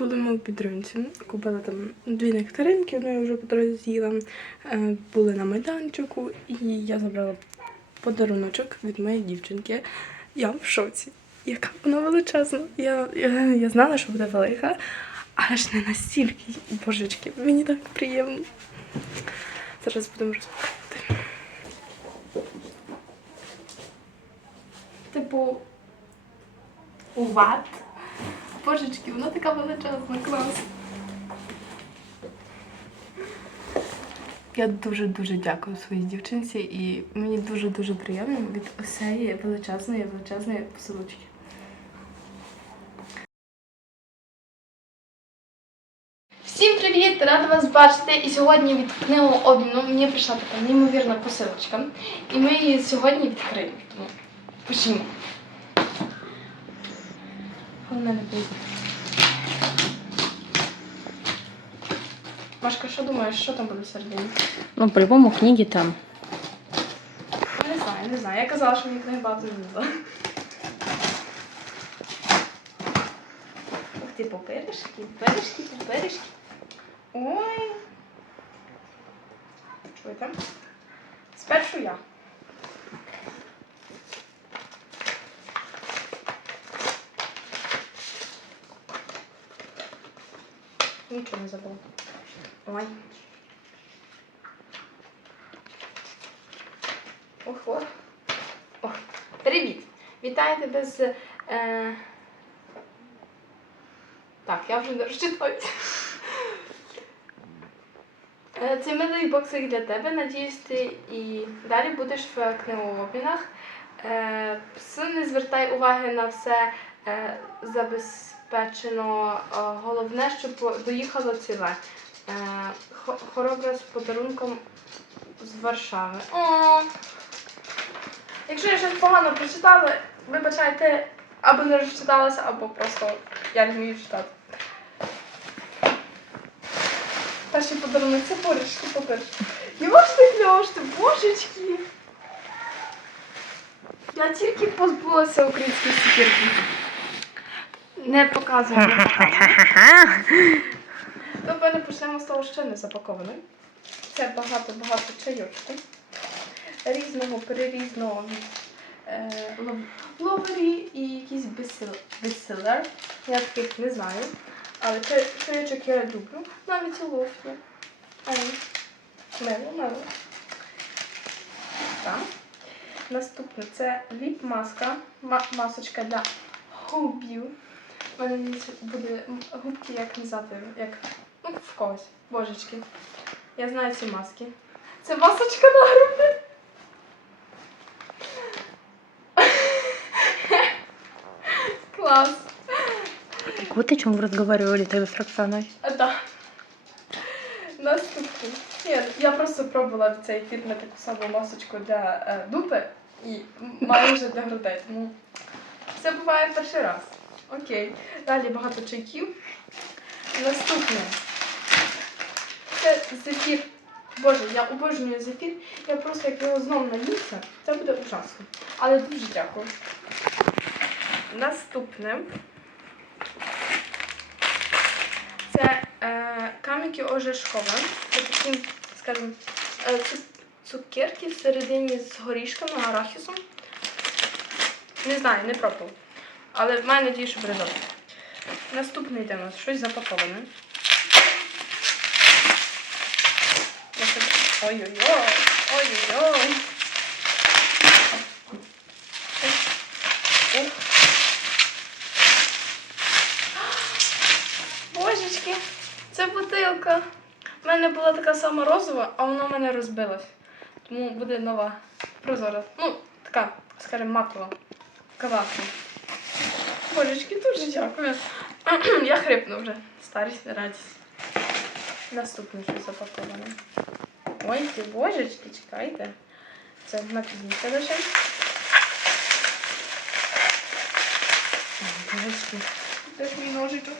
Були ми в підтримці. Купили там дві нектаринки, одну я вже по з'їла. Е, Були на майданчику, і я забрала подаруночок від моєї дівчинки. Я в шоці. Яка вона величезна. Я, я, я знала, що буде велика, але ж не настільки. Божечки, мені так приємно. Зараз будемо розпаковувати. Типу, ват. Божечки, вона така величезна, клас. Я дуже-дуже дякую своїй дівчинці і мені дуже-дуже приємно від усієї величезної, величезної посилочки. Всім привіт! Рада вас бачити. І сьогодні від книгообміну мені прийшла така неймовірна посилочка. І ми її сьогодні відкриємо. Тому почнемо. Головне не прийде. Машка, що думаєш, що там буде всередині? Ну, по-любому книги там. Не знаю, не знаю. Я казала, що мені книги багато не було. Ух ти, паперишки, паперишки, паперишки. Ой. Чуєте? Спершу я. Нічого не забула. Ой. Ого. Ох. Привіт! Вітаю тебе з. Е... Так, я вже не розчитаюся. Е, Це милий боксик для тебе. Надіюсь, ти і далі будеш в книгообмінах. Е, не звертай уваги на все е, забезпечено. Е, Головне, щоб доїхало ціле. Е, хо- Хоробра з подарунком з Варшави. О! Якщо я щось погано прочитала, вибачайте, або не розчиталася, або просто я не вмію читати. Перший подарунок це порішки, по-перше. Його ж ти кльошти, божечки. Я тільки позбулася української цукерки. Не показую. не показую. Напевно, почнемо з не запаковане. Це багато-багато чайочку. Різного, перерізного е, ловері і якийсь бестселер. Я таких не знаю. Але чай- чайочок я люблю. Навіть у лофті. Мило, мило. Так. Наступне це ліп-маска. Масочка для губів. У мене буде губки, як знати, як ну, в когось. Божечки. Я знаю ці маски. Це масочка на груди. Клас. Так вот о чем вы разговаривали тогда с Роксаной. А, да. Наступний. Ні, я просто пробувала в цей фільм таку саму масочку для е, дупи і маю вже для грудей. Тому це буває перший раз. Окей. Далі багато чайків. Наступне. Це зефір. Боже, я обожнюю зефір. Я просто як його знову наївся, це буде ужасно. Але дуже дякую. Наступне. Це е, каміки ожешкове. Це такі, скажімо, е, цукерки всередині з горішками, арахісом. Не знаю, не пробував. Але маю надію, що добре. Наступне йде нас щось запаковане. Ой-ой-ой! Ой-ой-ой! Божечки, це бутилка. У мене була така сама розова, а вона в мене розбилась. Тому буде нова прозора. Ну, така, скажімо, матова. Класна. Божечки, дуже дякую. Я хрипну вже. Старість не радість. Наступне щось запаковане. Ой, ти божечки, чекайте. Це напізніше лише. Божечки. Де ж мій ножичок?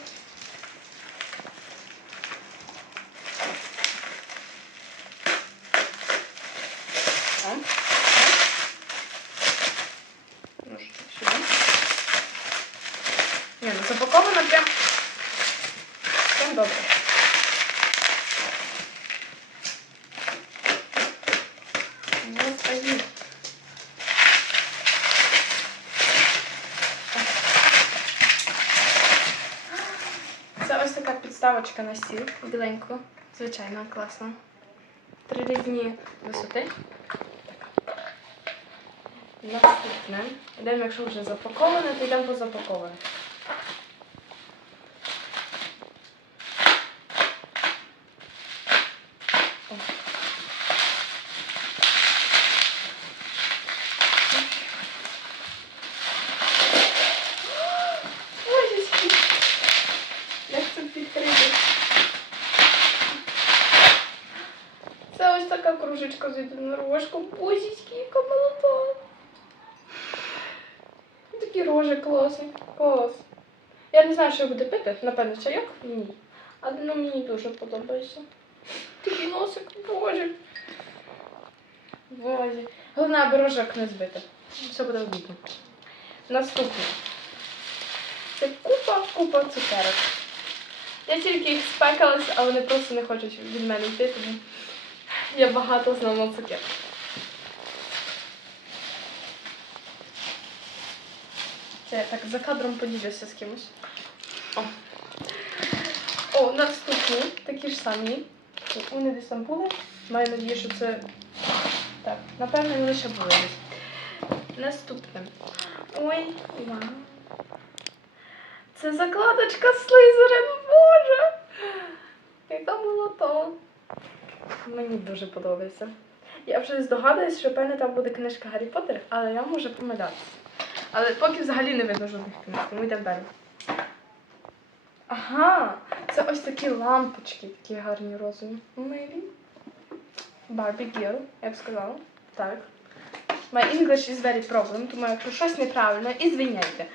О, о. Ножичок сюди. Ні, ну запаковано прям добре. Господи. Це ось підставочка на стіл, біленьку, звичайно, класно. Три різні висоти. Наступне. Йдемо, якщо вже запаковане, то йдемо по запаковане. О. Божечки. Як це відкрити? Це ось така кружечка з єдинорожком. Божечки, яка молода. Рожі класні. Клас. Я не знаю, що буде пити. Напевно, чайок? Ні. А ну мені дуже подобається. Такий носик, боже. Боже. Головне, аби рожок не збити. Все буде обідно. Наступне. Це купа, купа цукерок. Я тільки їх спекалась, а вони просто не хочуть від мене йти, тому я багато знову цукерок. Я так за кадром поділюся з кимось. О, О наступні такі ж самі. Вони десь там були. Маю надію, що це. Так, напевно, вони ще були десь. Наступне. Ой, вау. Це закладочка Слизерин, боже! Яка молота. Мені дуже подобається. Я вже здогадуюсь, що певне там буде книжка Гаррі Поттер, але я можу помилятися. Але поки взагалі не видно жодних книг, тому йдемо далі. Ага, це ось такі лампочки, такі гарні розові. Maybe. Barbie Girl, я б сказала. Так. My English is very problem, тому якщо щось неправильно, і звиняйте.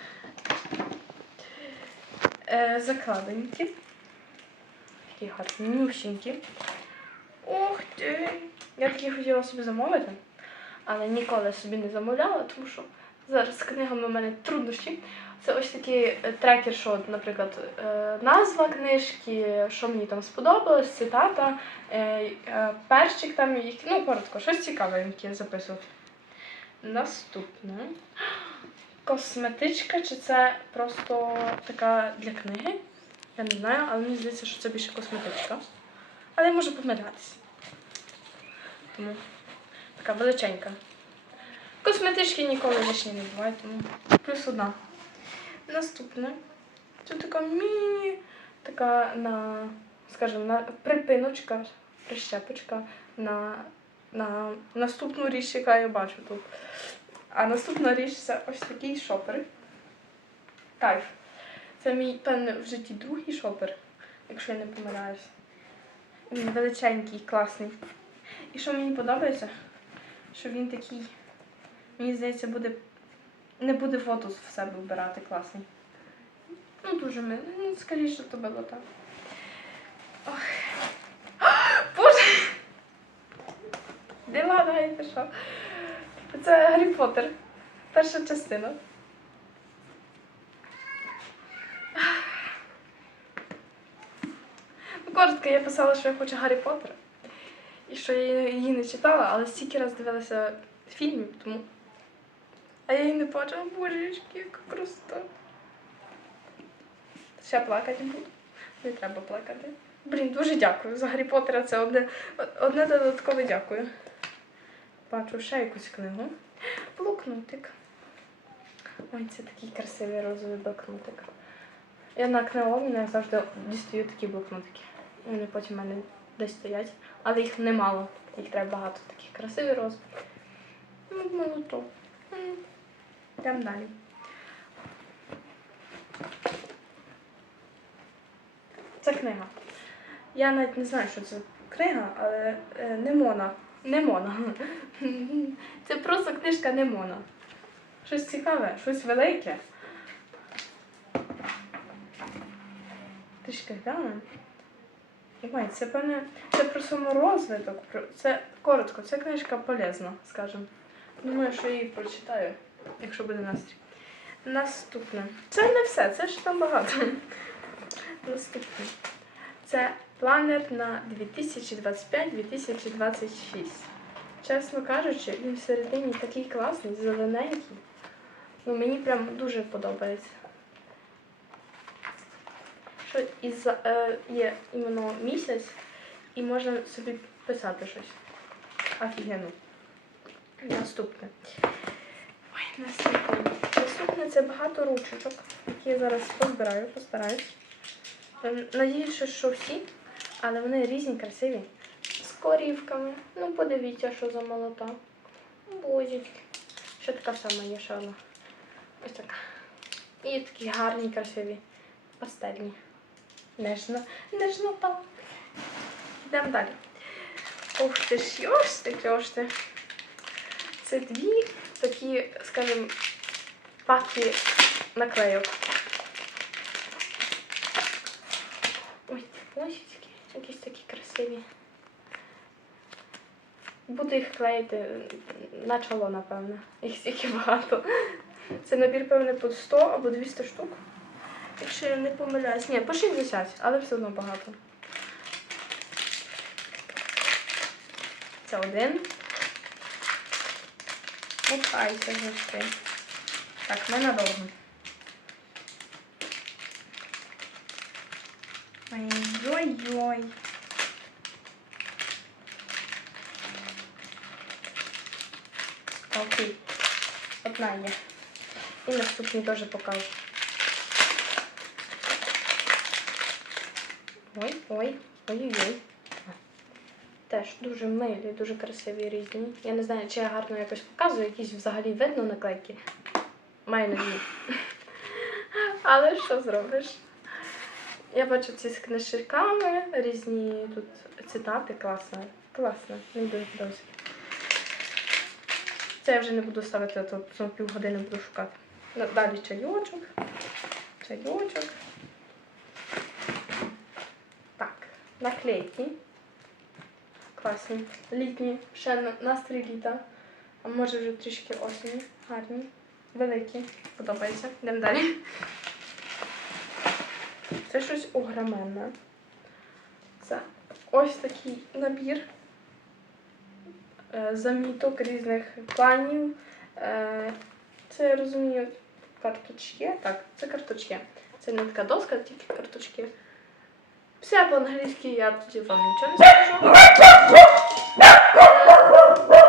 Е, закладинки. Такі гарнющенькі. Ух ти! Я такі хотіла собі замовити, але ніколи собі не замовляла, тому що зараз з книгами у мене труднощі. Це ось такий е, трекер, що, наприклад, е, назва книжки, що мені там сподобалось, цитата, е, перчик там, ну, коротко, щось цікаве, я записував. Наступне. Косметичка, чи це просто така для книги? Я не знаю, але мені здається, що це більше косметичка. Але я можу помилятися. Тому така величенька. Косметички ніколи лишні не бувають, тому плюс одна. Наступне. Це така міні, така на, скажімо, на припиночка, прищепочка на, на наступну річ, яка я бачу тут. А наступна річ це ось такий шопер. Кайф. Це мій, певне, в житті другий шопер, якщо я не помиляюсь. Він величенький, класний. І що мені подобається, що він такий, мені здається, буде, не буде воду в себе вбирати класний. Ну, дуже милий. Ну, скоріше, то було так. Ох. Боже! Де ладаєте, що? Це Гаррі Поттер. Перша частина. Ну, коротко, я писала, що я хочу Гаррі Поттера. І що я її не читала, але стільки раз дивилася фільмів, тому. А я її не бачила, божечки, яка красота. Ще плакати буду. Не треба плакати. Блін, дуже дякую за Гаррі Поттера. Це одне, одне додаткове дякую. Бачу ще якусь книгу. Блокнотик. Ой, це такий красивий розовий блокнотик. Я на книгомі завжди дістаю такі блокнотики. Вони потім в мене десь стоять, але їх немало. Їх треба багато таких красивий розовий. Ну, ну то. М. Йдемо далі. Це книга. Я навіть не знаю, що це книга, але е, не Мона. Не Мона. Це просто книжка не Мона. Щось цікаве, щось велике. Трішки глянемо. Це певне, це про саморозвиток. Це коротко, ця книжка полезна, скажімо. Думаю, що її прочитаю, якщо буде настрій. Наступне. Це не все, це ж там багато. Наступне. Це планер на 2025-2026. Чесно кажучи, він всередині такий класний, зелененький. Ну, мені прям дуже подобається. Що із, е, є іменно місяць, і можна собі писати щось. Офігенно. Наступне. Наступне. Наступне це багато ручечок, які я зараз позбираю, постараюсь. Надіюсь, що- всі, але вони різні, красиві. З корівками. Ну, подивіться, що за молота. Бозічки. Ще така сама є ще одна. Ось така. І такі гарні, красиві. Пастельні. Нежно. Нежно там. Йдемо далі. Ух ти ж, йошти, йошти. Це дві такі, скажімо, паки наклейок. Ой, божечки, якісь такі красиві. Буду їх клеїти на чоло, напевно. Їх стільки багато. Це набір, певне, по 100 або 200 штук. Якщо я не помиляюсь. Ні, по 60, але все одно багато. Це один. Пухайся завжди. Так, ми надовго. Ой-ой-ой. Окей. Одна є. І наступний теж покажу. Ой, ой, ой-ой-ой. Теж дуже милі, дуже красиві різні. Я не знаю, чи я гарно якось показую, якісь взагалі видно наклейки. Маю надію. Але що зробиш? Я бачу ці з книжками, різні тут цитати, класно. Класно, мені дуже подобається. Це я вже не буду ставити, то знову півгодини буду шукати. Далі чайочок. Чайочок. Так, наклейки. Класні. Літні. Ще настрій літа. А може вже трішки осені. Гарні. Великі. Подобається. Йдемо далі. Це щось огроменне. Це ось такий набір е, заміток різних планів. Е, Це я розумію карточки. Так, це карточки. Це не така доска, тільки карточки. Все по-англійськи я тоді вам нічого не скажу.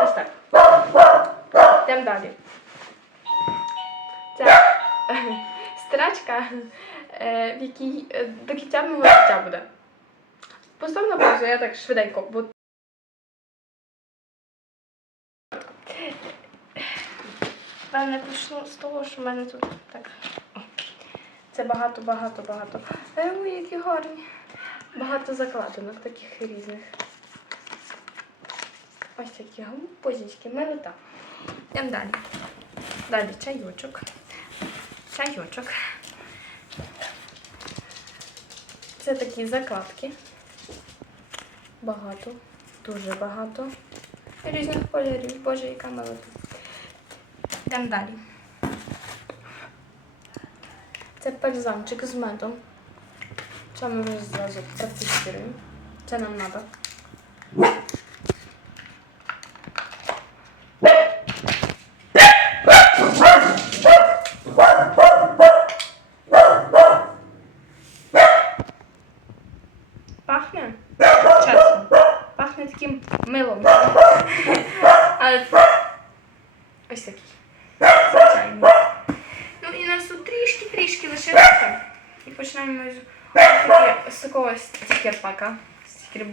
Ось так. Йдемо далі. Це страчка, е, в якій е, до кінця мого життя буде. Постав паузу, я так швиденько, бо Певне, почну з того, що в мене тут так. Це багато, багато, багато. Е, Ой, які гарні. Багато закладинок таких різних. Ось такі позічки, милота. Йдемо далі. Далі чайочок. Чайочок. Це такі закладки. Багато, дуже багато. Різних кольорів. Боже, яка милота. Йдемо далі. Це бальзамчик з медом. Це ми вже зразу протестуємо. Це нам треба. Пахне? Чесно. Пахне таким милом. Але ось такий. Звичайний. Ну і нас тут трішки-трішки лишилося. І почнемо ми з, такого стікер-пака. Стікер.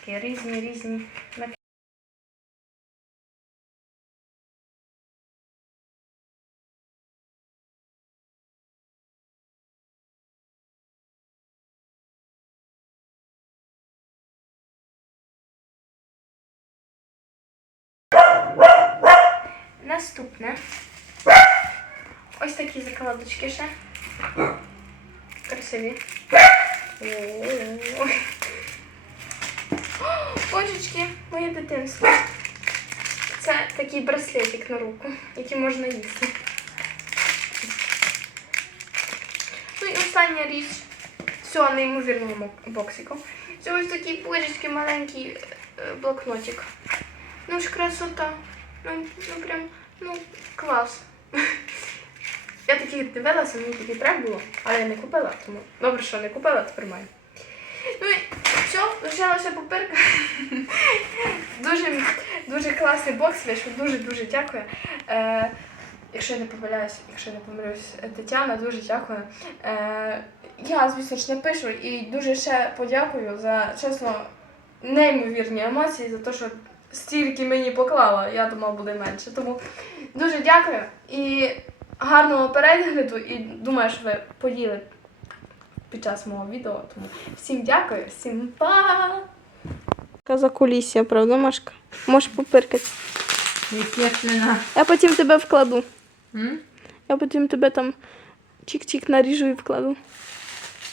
Такі різні, різні. Наступне. Ось такі закладочки ще. Красиві. Божечки, моє дитинство. Це такий браслетик на руку, який можна їсти. Ну і остання річ цього неймовірного боксику. Це ось такий божечки маленький е, блокнотик. Ну ж красота. Ну, ну прям, ну, клас. Я такі дивилася, мені такі треба було, але я не купила, тому добре, що не купила, тепер маю. Ну і все, лишилася папирка. дуже, дуже класний бокс вийшов, дуже-дуже дякую. Е, якщо я не помиляюсь, якщо я не помиляюсь, е, Тетяна, дуже дякую. Е, я, звісно ж, напишу і дуже ще подякую за чесно неймовірні емоції, за те, що стільки мені поклала. Я думала, буде менше. Тому дуже дякую і гарного перегляду. І думаю, що ви поділи під час мого відео. Тому всім дякую, всім па! За кулісся, правда, Машка? Можеш попиркати. Естественно. Я потім тебе вкладу. М? Я потім тебе там чик-чик наріжу і вкладу.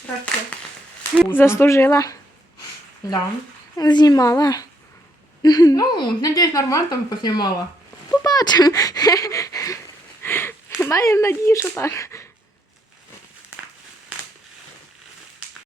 Хорошо. Заслужила. Да. Знімала. Ну, надеюсь, нормально там поснимала. Побачимо. Маємо надію, що так.